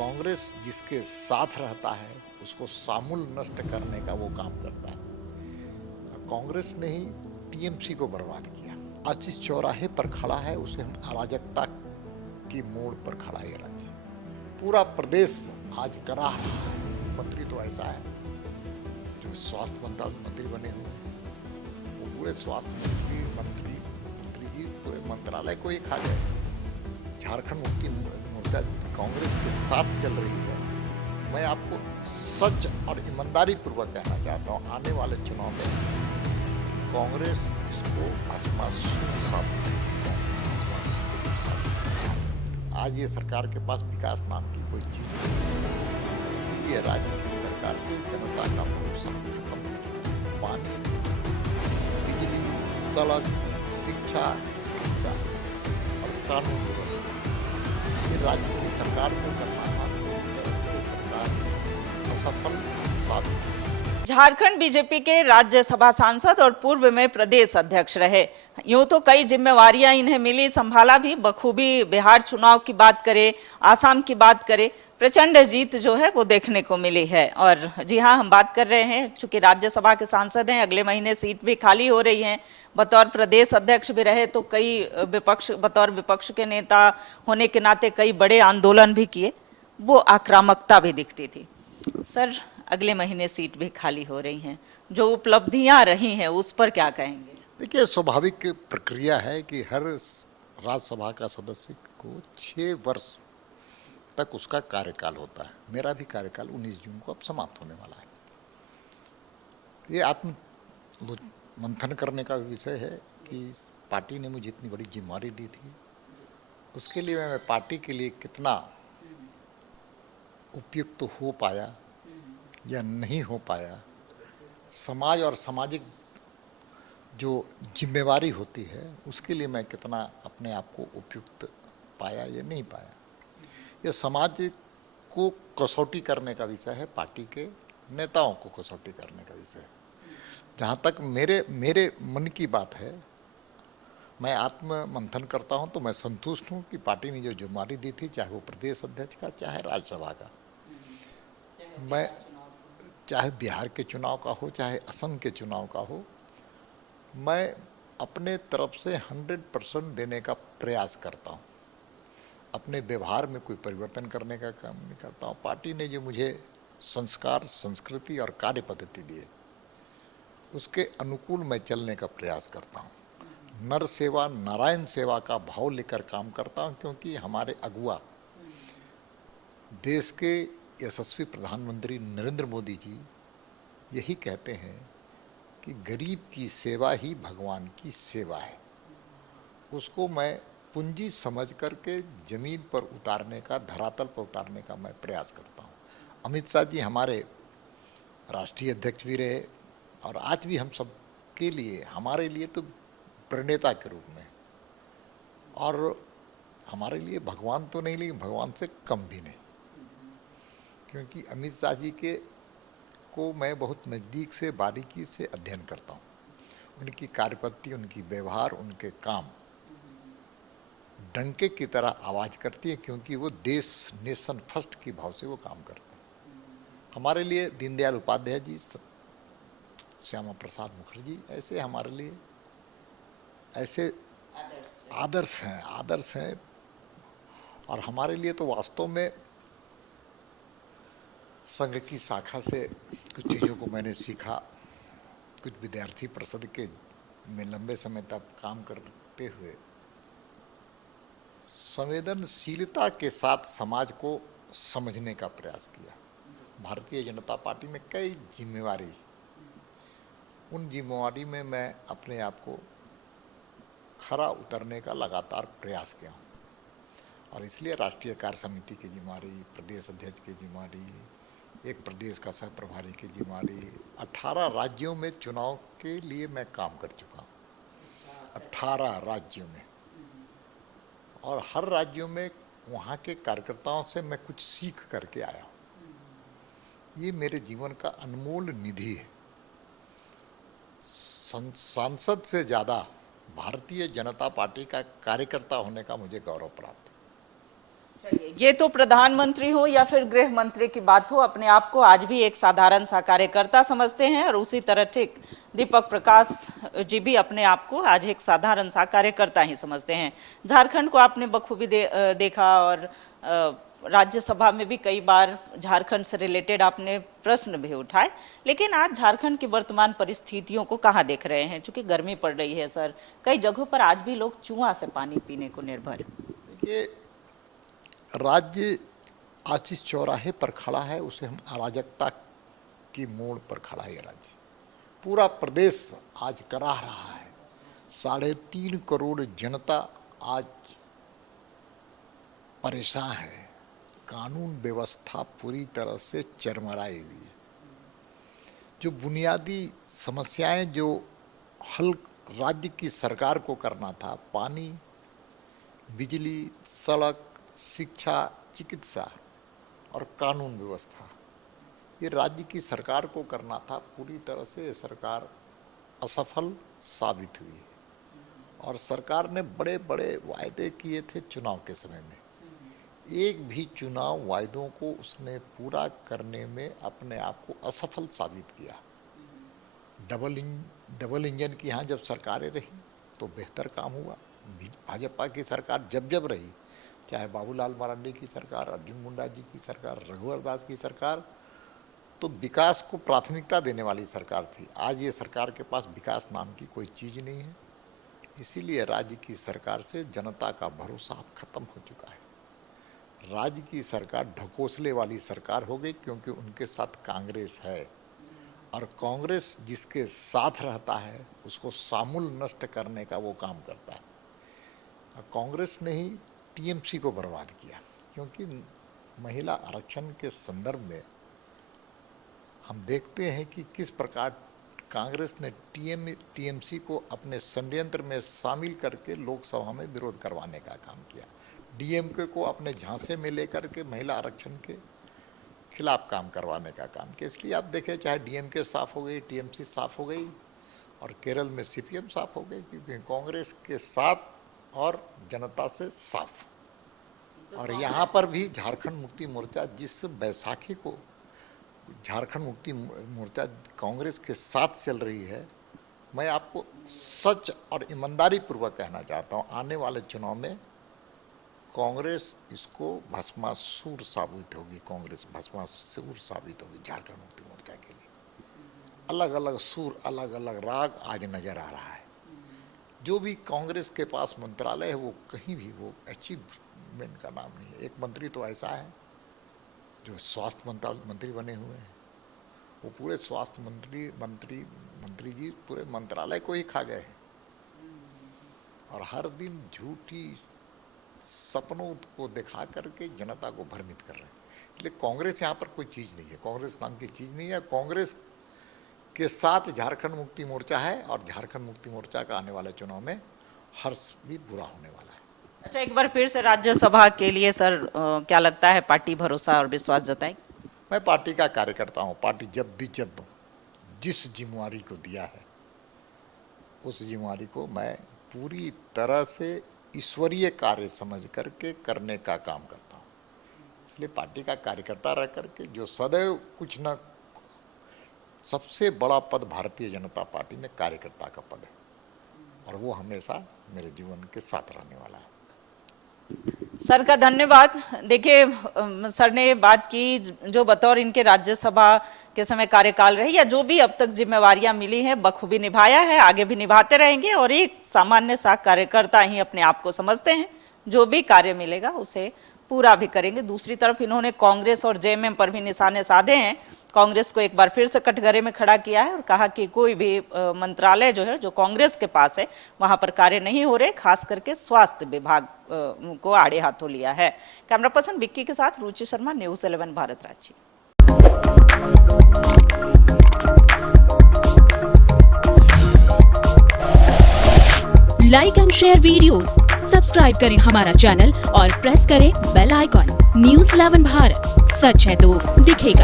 कांग्रेस जिसके साथ रहता है उसको सामूल नष्ट करने का वो काम करता है। कांग्रेस ने ही टीएमसी को बर्बाद किया। आज जिस चौराहे पर खड़ा है उसे हम अराजकता की मोड़ पर खड़ा है। राज्य पूरा प्रदेश आज कराह रहा है। मंत्री तो ऐसा है जो स्वास्थ्य मंत्री बने हुए हैं, वो पूरे स्वास्थ्य मंत्री जी पूरे मंत्रालय को ही खा गए। झारखंड मुक्ति मोर्चा कांग्रेस के साथ चल रही है। मैं आपको सच और ईमानदारी पूर्वक कहना चाहता हूँ, आने वाले चुनाव में कांग्रेस इसको भस्मासुर साबित करेगी। आज ये सरकार के पास विकास नाम की कोई चीज नहीं है, इसीलिए राज्य की सरकार से जनता का भरोसा खत्म हो चुका है। पानी, बिजली, सड़क, शिक्षा, चिकित्सा और कानून व्यवस्था राज्य की सरकार को करना था, पूरी तरह से सरकार असफल साबित हुई। झारखंड बीजेपी के राज्यसभा सांसद और पूर्व में प्रदेश अध्यक्ष रहे। यूं तो कई जिम्मेवारियां इन्हें मिली, संभाला भी बखूबी। बिहार चुनाव की बात करें, आसाम की बात करें, प्रचंड जीत जो है वो देखने को मिली है। और जी हाँ, हम बात कर रहे हैं, चूंकि राज्यसभा के सांसद हैं, अगले महीने सीट भी खाली हो रही है। बतौर प्रदेश अध्यक्ष भी रहे तो कई बतौर विपक्ष के नेता होने के नाते कई बड़े आंदोलन भी किए, वो आक्रामकता भी दिखती थी। सर, अगले महीने सीट भी खाली हो रही हैं, जो उपलब्धियां रही हैं उस पर क्या कहेंगे? देखिए, स्वाभाविक प्रक्रिया है कि हर राज्यसभा का सदस्य को 6 वर्ष तक उसका कार्यकाल होता है। मेरा भी कार्यकाल 19 जून को अब समाप्त होने वाला है। ये आत्म मंथन करने का विषय है कि पार्टी ने मुझे इतनी बड़ी जिम्मेदारी दी थी, उसके लिए मैं पार्टी के लिए कितना उपयुक्त हो पाया या नहीं हो पाया, समाज और सामाजिक जो जिम्मेवारी होती है उसके लिए मैं कितना अपने आप को उपयुक्त पाया या नहीं पाया, यह समाज को कसौटी करने का विषय है, पार्टी के नेताओं को कसौटी करने का विषय है। जहाँ तक मेरे मन की बात है, मैं आत्म मंथन करता हूँ तो मैं संतुष्ट हूँ कि पार्टी ने जो जिम्मेदारी दी थी, चाहे वो प्रदेश अध्यक्ष का चाहे राज्यसभा का, मैं चाहे बिहार के चुनाव का हो चाहे असम के चुनाव का हो, मैं अपने तरफ से 100% देने का प्रयास करता हूँ। अपने व्यवहार में कोई परिवर्तन करने का काम नहीं करता हूँ। पार्टी ने जो मुझे संस्कार, संस्कृति और कार्य पद्धति दिए, उसके अनुकूल मैं चलने का प्रयास करता हूँ। नर सेवा नारायण सेवा का भाव लेकर काम करता हूँ, क्योंकि हमारे अगुआ देश के यशस्वी प्रधानमंत्री नरेंद्र मोदी जी यही कहते हैं कि गरीब की सेवा ही भगवान की सेवा है। उसको मैं पूंजी समझ करके जमीन पर उतारने का, धरातल पर उतारने का मैं प्रयास करता हूँ। अमित शाह जी हमारे राष्ट्रीय अध्यक्ष भी रहे और आज भी हम सब के लिए, हमारे लिए तो प्रणेता के रूप में, और हमारे लिए भगवान तो नहीं लेकिन भगवान से कम भी नहीं, क्योंकि अमित शाह जी के को मैं बहुत नज़दीक से, बारीकी से अध्ययन करता हूँ। उनकी कार्यपद्धति, उनकी व्यवहार, उनके काम डंके की तरह आवाज़ करती है, क्योंकि वो देश नेशन फर्स्ट की भाव से वो काम करते हैं। हमारे लिए दीनदयाल उपाध्याय जी, श्यामा प्रसाद मुखर्जी ऐसे हमारे लिए ऐसे आदर्श हैं। और हमारे लिए तो वास्तव में संघ की शाखा से कुछ चीज़ों को मैंने सीखा। कुछ विद्यार्थी परिषद के में लंबे समय तक काम करते हुए संवेदनशीलता के साथ समाज को समझने का प्रयास किया। भारतीय जनता पार्टी में कई जिम्मेवारी, उन जिम्मेवारी में मैं अपने आप को खरा उतरने का लगातार प्रयास किया हूँ। और इसलिए राष्ट्रीय कार्य समिति की जिम्मेवारी, प्रदेश अध्यक्ष की जिम्मेवारी, एक प्रदेश का सह प्रभारी की जिम्मेवारी, 18 राज्यों में चुनाव के लिए मैं काम कर चुका हूँ। 18 राज्यों में, और हर राज्यों में वहाँ के कार्यकर्ताओं से मैं कुछ सीख करके आया हूँ। ये मेरे जीवन का अनमोल निधि है। सांसद से ज़्यादा भारतीय जनता पार्टी का कार्यकर्ता होने का मुझे गौरव प्राप्त है। चलिए, ये तो प्रधानमंत्री हो या फिर गृह मंत्री की बात हो, अपने आप को आज भी एक साधारण सा कार्यकर्ता समझते हैं और उसी तरह ठीक दीपक प्रकाश जी भी अपने आप को आज एक साधारण सा कार्यकर्ता ही समझते हैं। झारखंड को आपने बखूबी देखा और राज्यसभा में भी कई बार झारखंड से रिलेटेड आपने प्रश्न भी उठाए, लेकिन आज झारखंड की वर्तमान परिस्थितियों को कहाँ देख रहे हैं? चूंकि गर्मी पड़ रही है सर, कई जगहों पर आज भी लोग कुआं से पानी पीने को निर्भर। देखिए, राज्य आज जिस चौराहे पर खड़ा है उसे हम अराजकता की मोड़ पर खड़ा है। ये राज्य, पूरा प्रदेश आज कराह रहा है। 3.5 करोड़ जनता आज परेशान है। कानून व्यवस्था पूरी तरह से चरमराई हुई है। जो बुनियादी समस्याएं जो हल राज्य की सरकार को करना था, पानी, बिजली, सड़क, शिक्षा, चिकित्सा और कानून व्यवस्था, ये राज्य की सरकार को करना था। पूरी तरह से ये सरकार असफल साबित हुई है और सरकार ने बड़े बड़े वायदे किए थे चुनाव के समय में। एक भी चुनाव वायदों को उसने पूरा करने में अपने आप को असफल साबित किया। डबल इंजन की यहाँ जब सरकारें रही तो बेहतर काम हुआ। भाजपा की सरकार जब रही, चाहे बाबूलाल मरांडी की सरकार, अर्जुन मुंडा जी की सरकार, रघुवर दास की सरकार, तो विकास को प्राथमिकता देने वाली सरकार थी। आज ये सरकार के पास विकास नाम की कोई चीज़ नहीं है। इसीलिए राज्य की सरकार से जनता का भरोसा अब खत्म हो चुका है। राज्य की सरकार ढकोसले वाली सरकार हो गई, क्योंकि उनके साथ कांग्रेस है और कांग्रेस जिसके साथ रहता है उसको सामूल नष्ट करने का वो काम करता है। और कांग्रेस ने ही टीएमसी को बर्बाद किया, क्योंकि महिला आरक्षण के संदर्भ में हम देखते हैं कि किस प्रकार कांग्रेस ने टीएमसी को अपने षड्यंत्र में शामिल करके लोकसभा में विरोध करवाने का काम किया। डीएमके को अपने झांसे में लेकर के महिला आरक्षण के खिलाफ काम करवाने का काम किया। इसलिए आप देखें, चाहे डीएमके साफ हो गई, टीएमसी साफ हो गई और केरल में सीपीएम साफ हो गई, क्योंकि कांग्रेस के साथ और जनता से साफ। और यहाँ पर भी झारखंड मुक्ति मोर्चा जिस बैसाखी को झारखंड मुक्ति मोर्चा कांग्रेस के साथ चल रही है, मैं आपको सच और ईमानदारी पूर्वक कहना चाहता हूँ, आने वाले चुनाव में कांग्रेस इसको भस्मासुर साबित होगी। कांग्रेस भस्मासुर साबित होगी झारखंड मुक्ति मोर्चा के लिए। अलग अलग सुर, अलग अलग राग आज नजर आ रहा है। जो भी कांग्रेस के पास मंत्रालय है वो कहीं भी वो अचीवमेंट का नाम नहीं है। एक मंत्री तो ऐसा है जो स्वास्थ्य मंत्री बने हुए हैं, वो पूरे स्वास्थ्य मंत्री जी पूरे मंत्रालय को ही खा गए हैं और हर दिन झूठी सपनों को दिखा करके जनता को भ्रमित कर रहे हैं। इसलिए कांग्रेस यहाँ पर कोई चीज़ नहीं है, कांग्रेस नाम की चीज़ नहीं है। कांग्रेस के साथ झारखंड मुक्ति मोर्चा है और झारखंड मुक्ति मोर्चा का आने वाले चुनाव में हर्ष भी बुरा होने वाला है। अच्छा, एक बार फिर से राज्यसभा के लिए सर क्या लगता है, पार्टी भरोसा और विश्वास जताएगी? मैं पार्टी का कार्यकर्ता हूँ। पार्टी जब जिस जिम्मेवारी को दिया है उस जिम्मेवारी को मैं पूरी तरह से ईश्वरीय कार्य समझ करके करने का काम करता हूँ। इसलिए पार्टी का कार्यकर्ता रह करके जो सदैव कुछ न, सबसे बड़ा पद भारतीय जनता पार्टी में कार्यकर्ता का पद है और वो हमेशा मेरे जीवन के साथ रहने वाला है। सर का धन्यवाद। देखिए, सर ने बात की जो बतौर इनके राज्यसभा के समय कार्यकाल रही या जो भी अब तक जिम्मेवारियां मिली हैं बखूबी निभाया है, आगे भी निभाते रहेंगे और एक सामान्य सा कार्यकर्ता ही अपने आप को समझते हैं। जो भी कार्य मिलेगा उसे पूरा भी करेंगे। दूसरी तरफ इन्होंने कांग्रेस और जेएमएम पर भी निशाने साधे हैं। कांग्रेस को एक बार फिर से कटघरे में खड़ा किया है और कहा कि कोई भी मंत्रालय जो है जो कांग्रेस के पास है वहां पर कार्य नहीं हो रहे, खास करके स्वास्थ्य विभाग को आड़े हाथों लिया है। कैमरा पर्सन विक्की के साथ Ruchi Sharma, news 11 Bharat Ranchi. Like and share videos, subscribe करें हमारा चैनल और प्रेस करें बेल आइकॉन। न्यूज़ 11 भारत, सच है तो दिखेगा।